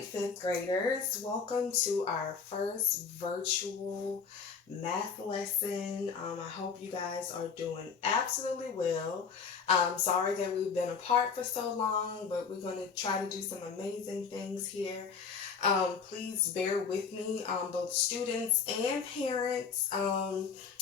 right, fifth graders, welcome to our first virtual math lesson. I hope you guys are doing absolutely well. Sorry that we've been apart for so long, but we're going to try to do some amazing things here. Please bear with me, both students and parents.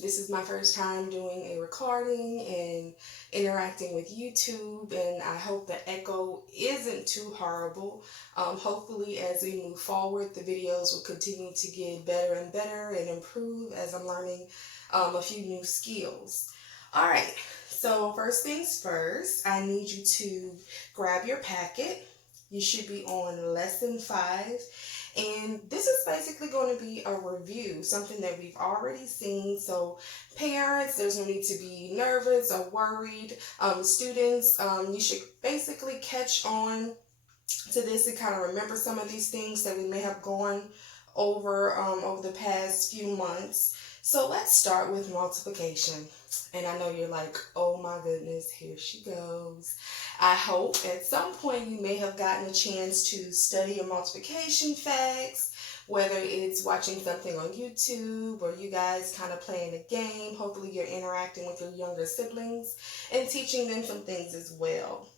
This is my first time doing a recording and interacting with YouTube, and I hope the echo isn't too horrible. Hopefully, as we move forward, the videos will continue to get better and better and improve as I'm learning a few new skills. All right, so first things first, I need you to grab your packet. You should be on lesson 5. And this is basically going to be a review, something that we've already seen. So parents, there's no need to be nervous or worried. Students, you should basically catch on to this and kind of remember some of these things that we may have gone over the past few months. So let's start with multiplication. And I know you're like, oh my goodness, here she goes. I hope at some point you may have gotten a chance to study your multiplication facts, whether it's watching something on YouTube or you guys kind of playing a game. Hopefully you're interacting with your younger siblings and teaching them some things as well.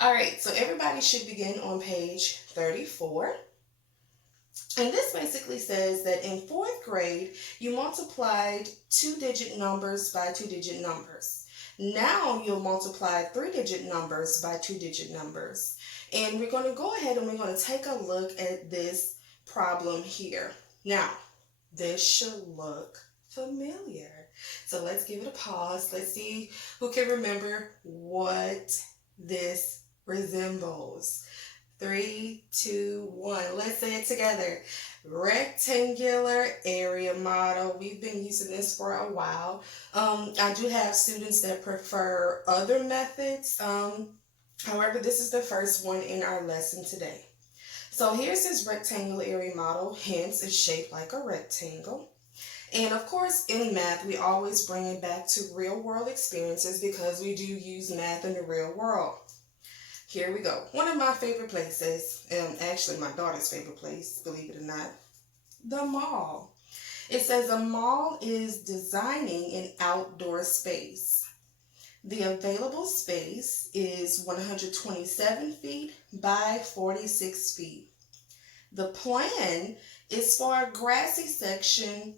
All right, so everybody should begin on page 34. And this basically says that in 4th grade, you multiplied 2-digit numbers by 2-digit numbers. Now you'll multiply 3-digit numbers by 2-digit numbers. And we're going to go ahead and we're going to take a look at this problem here. Now, this should look familiar. So let's give it a pause. Let's see who can remember what this resembles. 3, 2, 1. Let's say it together. Rectangular area model. We've been using this for a while. I do have students that prefer other methods. However, this is the first one in our lesson today. So here's this rectangular area model. Hence, it's shaped like a rectangle. And of course, in math, we always bring it back to real world experiences because we do use math in the real world. Here we go. One of my favorite places, actually my daughter's favorite place, believe it or not, the mall. It says a mall is designing an outdoor space. The available space is 127 feet by 46 feet. The plan is for a grassy section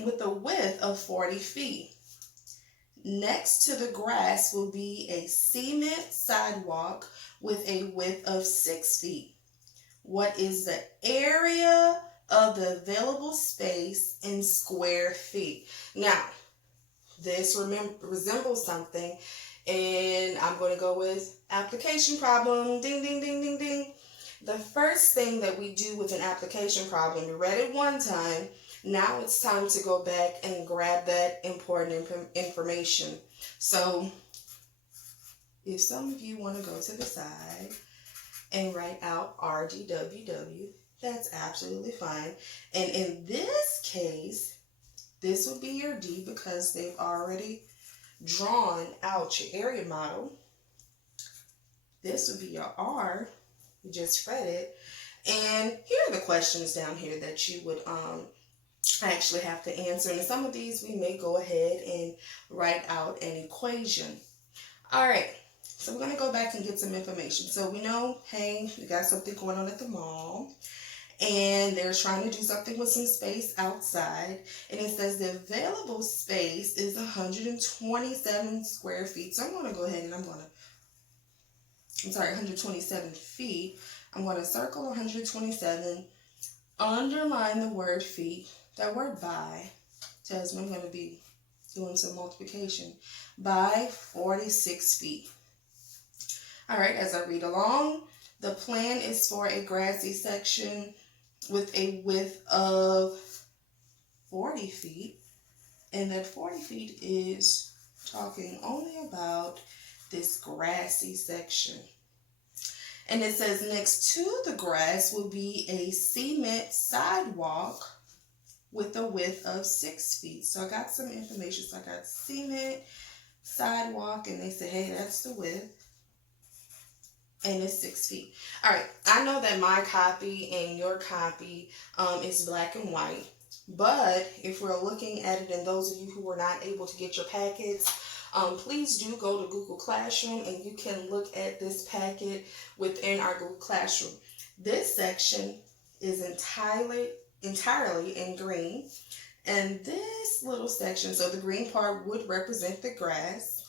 with a width of 40 feet. Next to the grass will be a cement sidewalk with a width of 6 feet. What is the area of the available space in square feet? Now, this resembles something, and I'm going to go with application problem. Ding, ding, ding, ding, ding. The first thing that we do with an application problem, we read it one time. Now it's time to go back and grab that important information. So if some of you want to go to the side and write out RDWW, that's absolutely fine. And in this case, this would be your D because they've already drawn out your area model. This would be your R. You just read it. And here are the questions down here that you would actually have to answer. And some of these we may go ahead and write out an equation. All right, so we're going to go back and get some information. So we know, hey, we got something going on at the mall, and they're trying to do something with some space outside. And it says the available space is 127 square feet. So I'm going to go ahead and 127 feet. I'm going to circle 127, underline the word feet. That word by tells me I'm going to be doing some multiplication by 46 feet. All right, as I read along, the plan is for a grassy section with a width of 40 feet. And that 40 feet is talking only about this grassy section. And it says next to the grass will be a cement sidewalk with a width of 6 feet. So I got some information. So I got cement sidewalk, and they said, hey, that's the width. and it's 6 feet. All right, I know that my copy and your copy is black and white, but if we're looking at it, and those of you who were not able to get your packets, please do go to Google Classroom and you can look at this packet within our Google Classroom. This section is entirely in green, and this little section, so the green part would represent the grass,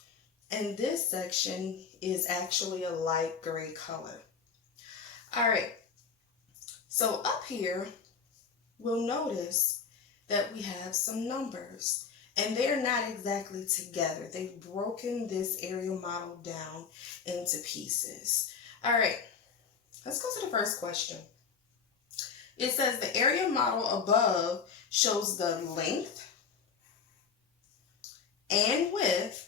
and this section is actually a light gray color. All right, so up here, we'll notice that we have some numbers, and they're not exactly together. They've broken this aerial model down into pieces. All right, let's go to the first question. It says the area model above shows the length and width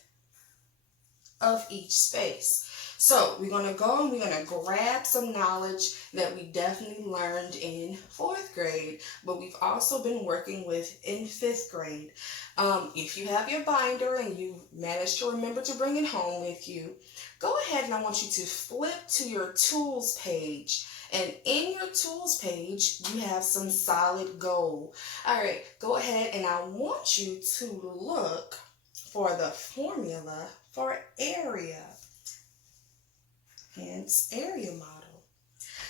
of each space. So we're going to go and we're going to grab some knowledge that we definitely learned in 4th grade, but we've also been working with in 5th grade. If you have your binder and you managed to remember to bring it home with you, go ahead and I want you to flip to your tools page. And in your tools page, you have some solid gold. All right, go ahead and I want you to look for the formula for area, hence area model.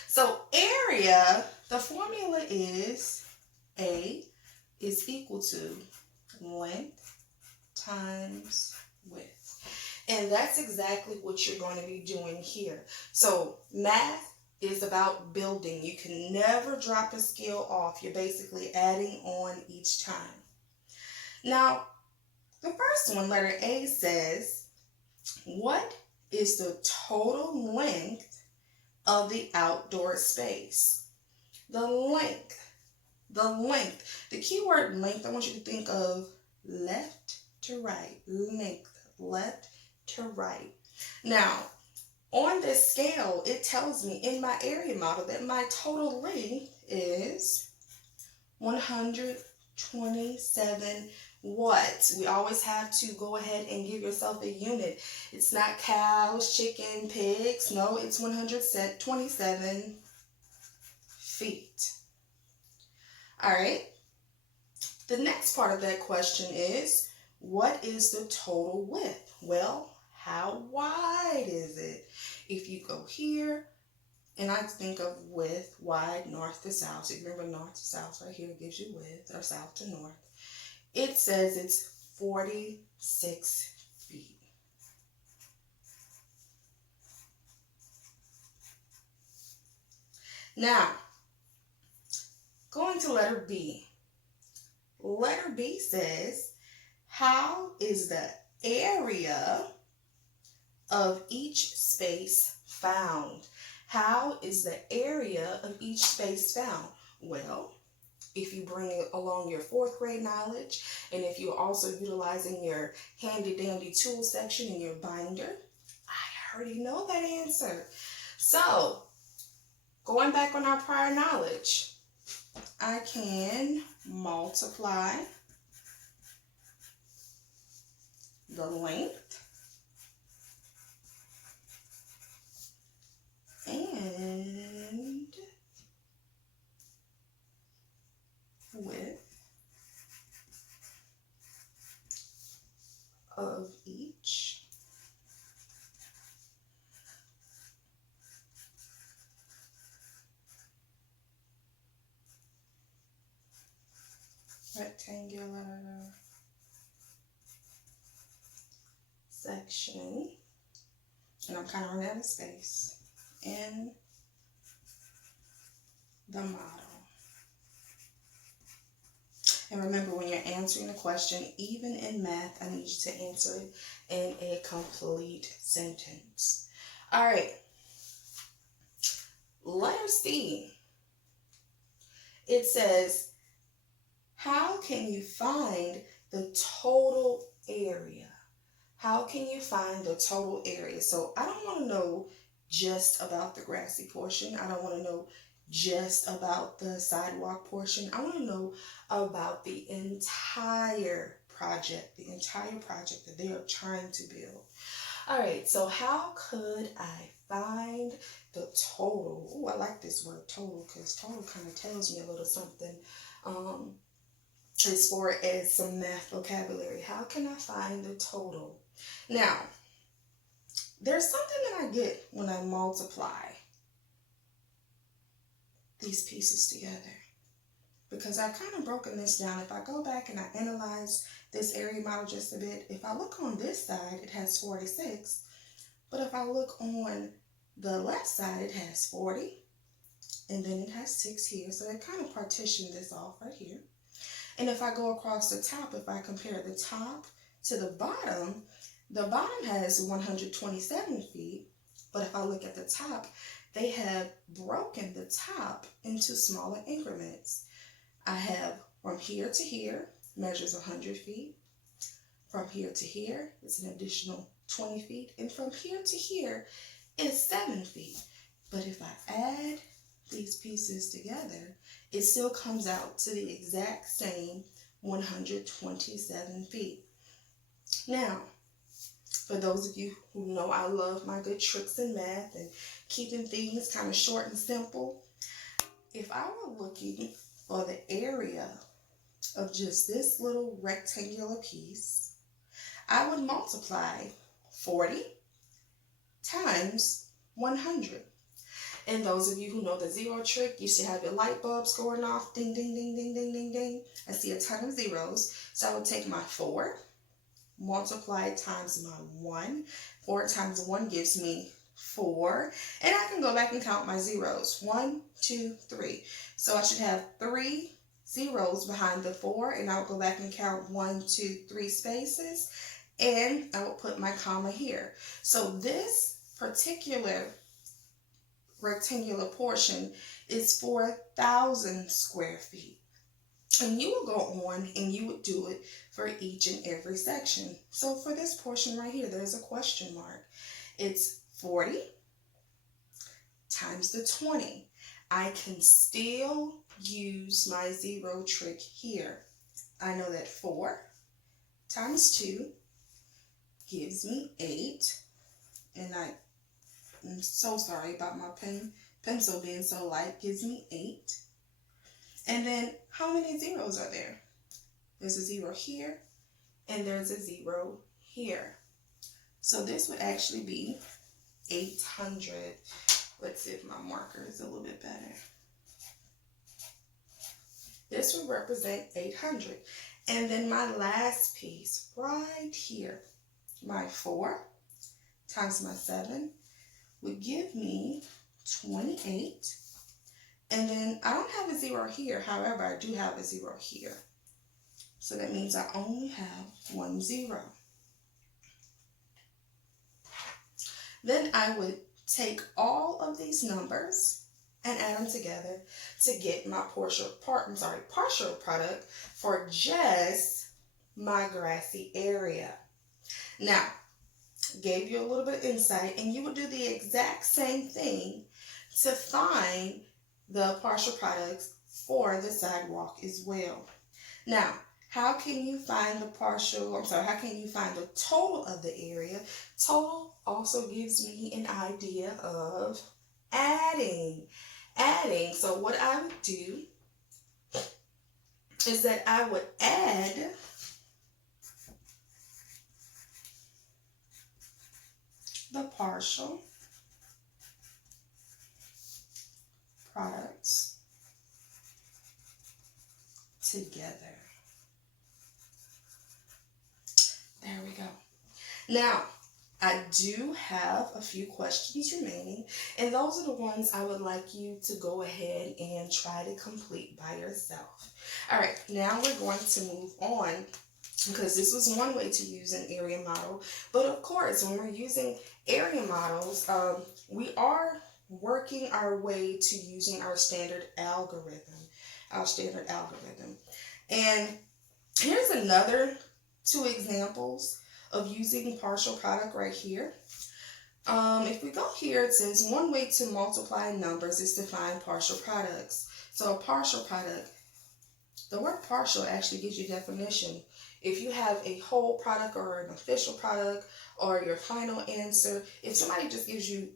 So area, the formula is A is equal to length times width. And that's exactly what you're going to be doing here. So math is about building. You can never drop a skill off. You're basically adding on each time. Now, the first one, letter A, says, what is the total length of the outdoor space? The length. The keyword length, I want you to think of left to right. Length, left to right. Now, on this scale, it tells me in my area model that my total length is 127 what? We always have to go ahead and give yourself a unit. It's not cows, chicken, pigs. No, it's 127 feet. All right. The next part of that question is, what is the total width? Well, how wide is it? If you go here, and I think of width, wide, north to south. So remember, north to south right here gives you width, or south to north. It says it's 46 feet. Now, going to letter B. Letter B says, how is the area of each space found? How is the area of each space found? Well, if you bring along your 4th grade knowledge, and if you're also utilizing your handy dandy tool section in your binder, I already know that answer. So, going back on our prior knowledge, I can multiply the length and width of each rectangular section, and I'm kind of running out of space, in the model. And remember, when you're answering a question, even in math, I need you to answer it in a complete sentence. All right. Letter C. It says, how can you find the total area? How can you find the total area? So I don't want to know just about the grassy portion. I don't want to know just about the sidewalk portion. I want to know about the entire project that they are trying to build. All right, so how could I find the total. Oh, I like this word total because total kind of tells me a little something. As far as some math vocabulary, how can I find the total? Now, there's something that I get when I multiply these pieces together, because I've kind of broken this down. If I go back and I analyze this area model just a bit, if I look on this side, it has 46. But if I look on the left side, it has 40. And then it has 6 here. So it kind of partitioned this off right here. And if I go across the top, if I compare the top to the bottom has 127 feet. But if I look at the top, they have broken the top into smaller increments. I have from here to here, measures 100 feet. From here to here, it's an additional 20 feet. And from here to here, it's 7 feet. But if I add these pieces together, it still comes out to the exact same 127 feet. Now, for those of you who know I love my good tricks in math and keeping things kind of short and simple, if I were looking for the area of just this little rectangular piece, I would multiply 40 times 100. And those of you who know the zero trick, you should have your light bulbs going off. Ding, ding, ding, ding, ding, ding, ding. I see a ton of zeros. So I would take my 4, multiply it times my 1. 4 times 1 gives me 4. And I can go back and count my zeros. 1, 2, 3. So I should have 3 zeros behind the 4. And I would go back and count 1, 2, 3 spaces. And I will put my comma here. So this particular rectangular portion is 4,000 square feet. And you will go on and you would do it for each and every section. So for this portion right here, there's a question mark. It's 40 times the 20. I can still use my zero trick here. I know that 4 times 2 gives me 8. And I'm so sorry about my pencil being so light, gives me 8. And then how many zeros are there? There's a 0 here, and there's a 0 here. So this would actually be 800. Let's see if my marker is a little bit better. This would represent 800. And then my last piece right here, my 4 times my 7 would give me 28. And then I don't have a 0 here. However, I do have a 0 here. So that means I only have 1 0. Then I would take all of these numbers and add them together to get my partial product for just my grassy area. Now, gave you a little bit of insight, and you would do the exact same thing to find the partial products for the sidewalk as well. Now, how can you find how can you find the total of the area? Total also gives me an idea of adding. So what I would do is that I would add the partial products together. There we go. Now, I do have a few questions remaining, and those are the ones I would like you to go ahead and try to complete by yourself. All right, now we're going to move on, because this was one way to use an area model. But of course, when we're using area models, we are working our way to using our standard algorithm. And here's another 2 examples of using partial product right here. If we go here, it says one way to multiply numbers is to find partial products. So a partial product, the word partial actually gives you definition. If you have a whole product or an official product or your final answer, if somebody just gives you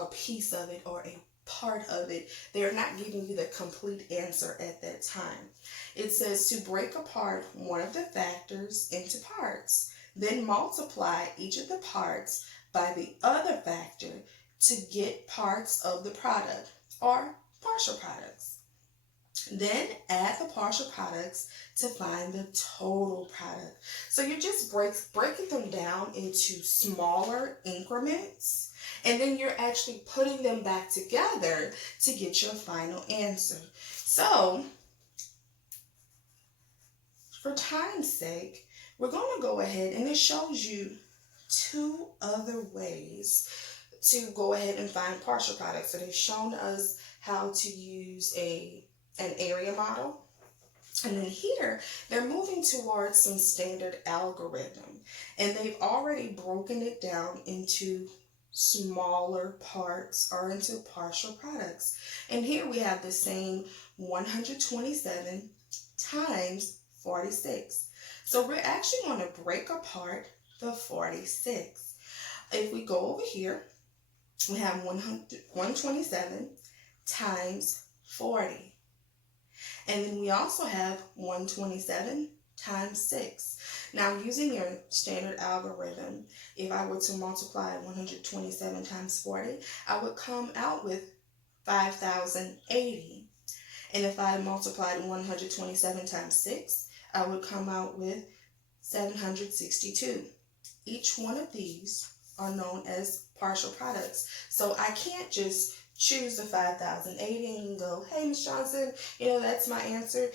a piece of it or a part of it. They're not giving you the complete answer at that time. It says to break apart one of the factors into parts, then multiply each of the parts by the other factor to get parts of the product or partial products. Then add the partial products to find the total product. So you're just breaking them down into smaller increments, and then you're actually putting them back together to get your final answer. So for time's sake, we're going to go ahead, and it shows you two other ways to go ahead and find partial products. So they've shown us how to use an area model. And then here, they're moving towards some standard algorithm. And they've already broken it down into smaller parts or into partial products. And here we have the same 127 times 46. So we're actually going to break apart the 46. If we go over here, we have 127 times 40. And then we also have 127 times 6. Now, using your standard algorithm, if I were to multiply 127 times 40, I would come out with 5,080. And if I multiplied 127 times 6, I would come out with 762. Each one of these are known as partial products. So I can't just choose the 5,080 and go, hey, Ms. Johnson, that's my answer.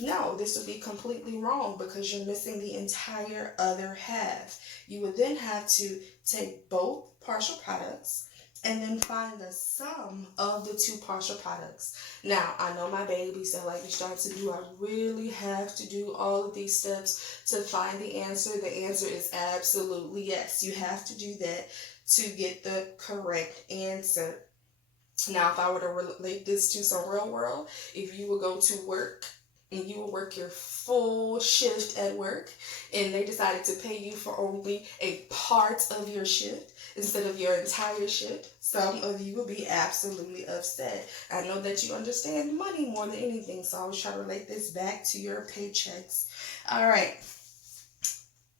No, this would be completely wrong because you're missing the entire other half. You would then have to take both partial products and then find the sum of the two partial products. Now, I know my baby said, like, Ms. Johnson, do I really have to do all of these steps to find the answer? The answer is absolutely yes. You have to do that to get the correct answer. Now, if I were to relate this to some real world, if you would go to work and you would work your full shift at work and they decided to pay you for only a part of your shift instead of your entire shift, some of you will be absolutely upset. I know that you understand money more than anything, so I always try to relate this back to your paychecks. All right.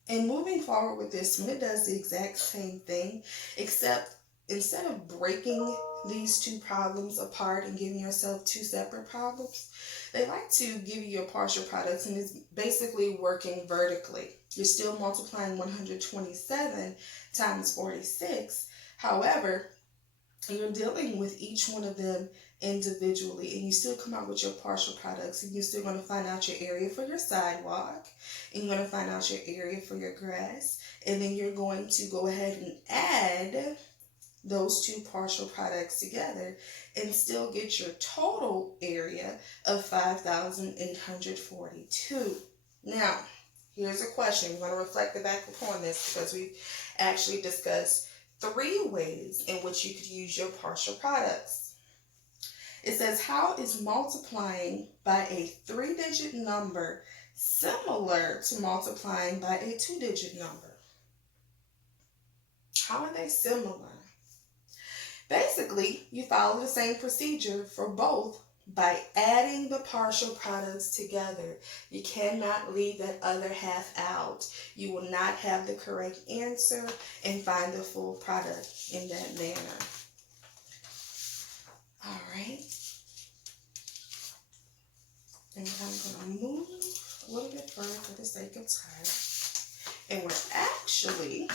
And moving forward with this one, it does the exact same thing, except instead of breaking these two problems apart and giving yourself two separate problems, they like to give you your partial products, and it's basically working vertically. You're still multiplying 127 times 46. However, you're dealing with each one of them individually, and you still come out with your partial products, and you're still going to find out your area for your sidewalk, and you're going to find out your area for your grass, and then you're going to go ahead and add those two partial products together and still get your total area of 5,842. Now, here's a question. We're going to reflect back upon this because we've actually discussed 3 ways in which you could use your partial products. It says, how is multiplying by a 3-digit number similar to multiplying by a 2-digit number? How are they similar? Basically, you follow the same procedure for both by adding the partial products together. You cannot leave that other half out. You will not have the correct answer and find the full product in that manner. All right. And I'm going to move a little bit further for the sake of time. And we're actually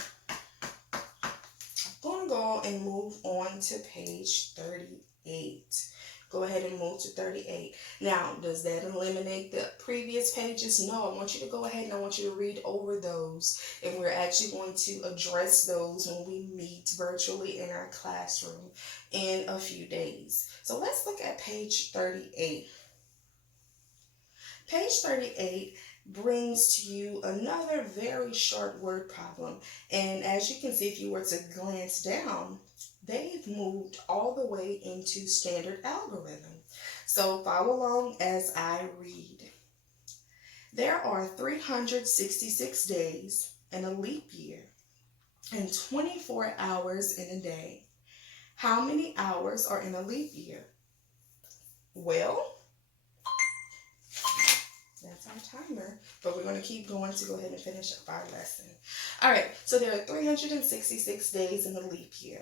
going to go and move on to page 38. Go ahead and move to 38. Now, does that eliminate the previous pages? No, I want you to go ahead and I want you to read over those. And we're actually going to address those when we meet virtually in our classroom in a few days. So let's look at page 38. Page 38 brings to you another very short word problem. And as you can see, if you were to glance down, they've moved all the way into standard algorithm. So follow along as I read. There are 366 days in a leap year and 24 hours in a day. How many hours are in a leap year? Well, that's our timer, but we're going to keep going to go ahead and finish up our lesson. All right, so there are 366 days in the leap year,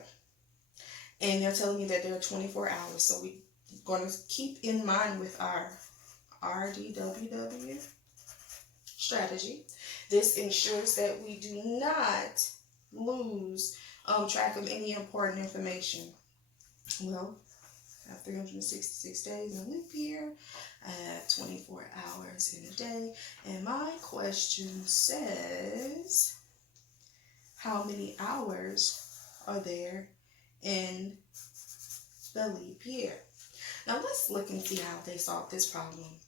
and they're telling me that there are 24 hours. So we're going to keep in mind with our RDWW strategy. This ensures that we do not lose track of any important information. Well, I have 366 days in a leap year. I have 24 hours in a day. And my question says, how many hours are there in the leap year? Now let's look and see how they solved this problem.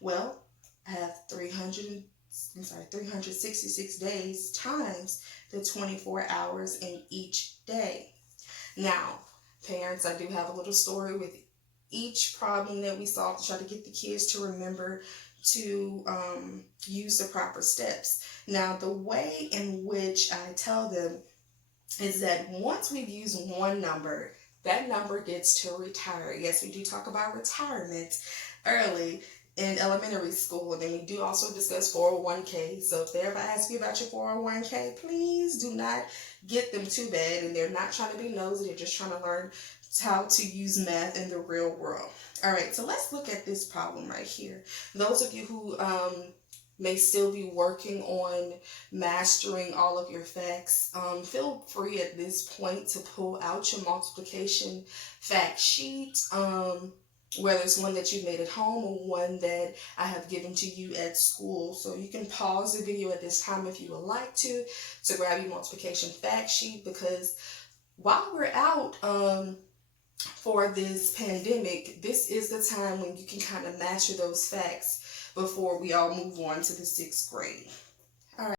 Well, I have 366 days times the 24 hours in each day. Now, parents, I do have a little story with each problem that we solve to try to get the kids to remember to use the proper steps. Now, the way in which I tell them is that once we've used one number, that number gets to retire. Yes, we do talk about retirement early in elementary school, and then we do also discuss 401k. So if they ever ask you about your 401k, please do not get them too bad. And they're not trying to be nosy, they're just trying to learn how to use math in the real world. All right, so let's look at this problem right here. Those of you who may still be working on mastering all of your facts, feel free at this point to pull out your multiplication fact sheet, whether it's one that you made at home or one that I have given to you at school. So you can pause the video at this time if you would like to grab your multiplication fact sheet, because while we're out for this pandemic, this is the time when you can kind of master those facts before we all move on to the 6th grade.